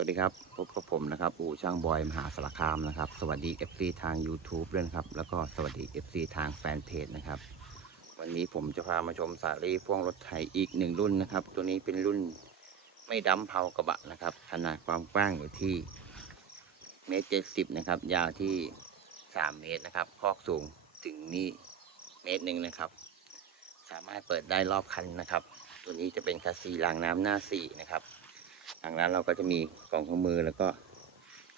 วัสดีครับ พบกับผมนะครับ อู่ช่างบอยมหาสารคามนะครับ สวัสดี FC ทาง YouTube ด้วยนะครับ แล้วก็สวัสดี FC ทางแฟนเพจนะครับ วันนี้ผมจะพามาชมสาลีพ่วงรถไถอีกหนึ่งรุ่นนะครับ ตัวนี้เป็นรุ่นไม่ดำเผากระบะนะครับ ขนาดความกว้างอยู่ที่เมตรเจ็ดสิบนะครับ ยาวที่สามเมตรนะครับ คอกสูงถึงนี่เมตรหนึ่งนะครับ สามารถเปิดได้รอบคันนะครับ ตัวนี้จะเป็นคัสซีรางน้ำหน้าสี่นะครับ ทางร้านเราก็จะมีกล่องเครื่องมือแล้วก็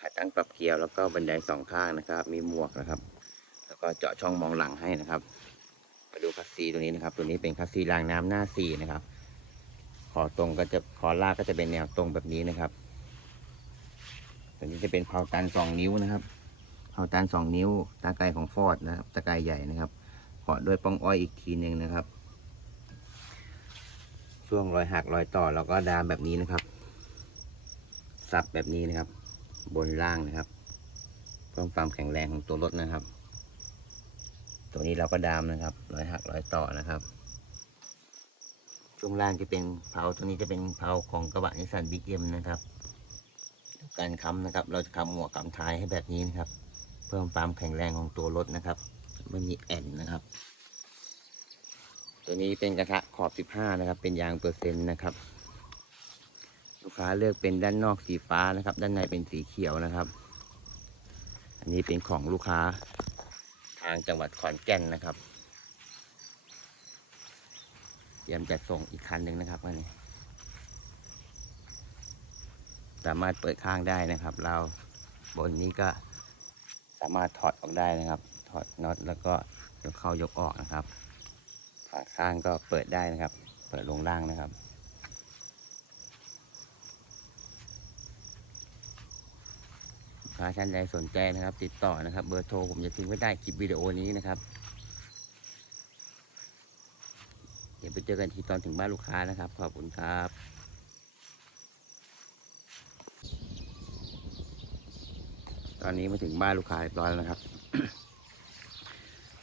ขาตั้งปรับเกียร์แล้วก็บันไดสองข้างนะครับ มีหมวกนะครับ แล้วก็เจาะช่องมองหลังให้นะครับมาดูคัสซีตัวนี้นะครับ ตัวนี้เป็นคัสซีรางน้ำหน้าสีนะครับคอตรงก็จะคอลากก็จะเป็นแนวตรงแบบนี้นะครับตัวนี้จะเป็นเพาตันสองนิ้วนะครับเพาตันสองนิ้ว ตาไกลของฟอร์ดนะครับ ตาไกลใหญ่นะครับขอด้วยป้องอ้อยอีกทีหนึ่งนะครับ ช่วงรอยหักรอยต่อเราก็ดามแบบนี้นะครับ สับแบบนี้นะครับ บนล่างนะครับ เพิ่มความแข็งแรงของตัวรถนะครับ ตัวนี้เราก็ดามนะครับรอยหักรอยต่อนะครับช่วงล่างจะเป็นเพาตัวนี้จะเป็นเพาของกระบะนิสสันบิ๊กเอ็มนะครับ การค้ำนะครับ เราจะค้ำหัวค้ำท้ายให้แบบนี้นะครับ เพิ่มความแข็งแรงของตัวรถนะครับ ไม่มีแอนนะครับ ตัวนี้เป็นกระทะขอบ 15 นะครับ เป็นยางเปอร์เซ็นต์นะครับ กค้าเลือกเป็นด้านนอกสีฟ้านะครับ ด้านในเป็นสีเขียวนะครับ อันนี้เป็นของลูกค้าทางจังหวัดขอนแก่นนะครับ เตรียมจะส่งอีกคันหนึ่งนะครับอันนี้ สามารถเปิดข้างได้นะครับ เราบนนี้ก็สามารถถอดออกได้นะครับ ถอดน็อตแล้วก็ยกเข้ายกออกนะครับฝาข้างก็เปิดได้นะครับ เปิดลงล่างนะครับ ลูก ค้าท่านใดสนใจนะครับ ติดต่อนะครับ เบอร์โทรผมจะทิ้งไว้ใต้คลิปวิดีโอนี้นะครับ เดี๋ยวไปเจอกันทีตอนถึงบ้านลูกค้านะครับ ขอบคุณครับตอนนี้มาถึงบ้านลูกค้าเรียบร้อยแล้วนะครับ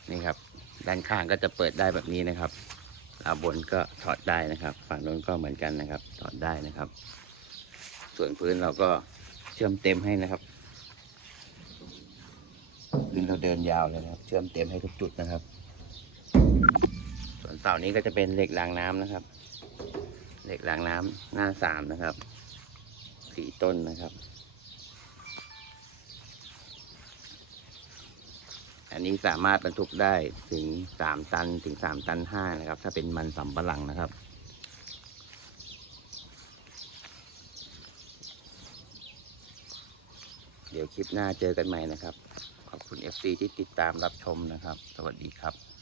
นี่ครับ ด้านข้างก็จะเปิดได้แบบนี้นะครับอาบนก็ถอดได้นะครับ ฝั่งโน้นก็เหมือนกันนะครับ ถอดได้นะครับ ส่วนพื้นเราก็เชื่อมเต็มให้นะครับ นเราเดินยาวเลยนะครับ เชื่อมเต็มให้ทุกจุดนะครับ ส่วนเสานี้ก็จะเป็นเหล็กรางน้ำนะครับ เหล็กรางน้ำหน้าสามนะครับสี่ต้นนะครับ อันนี้สามารถบรรทุกได้ถึงสามตันถึงสามตันห้านะครับ ถ้าเป็นมันสำปะหลังนะครับเดี๋ยวคลิปหน้าเจอกันใหม่นะครับ คุณ FC ที่ติดตามรับชมนะครับ สวัสดีครับ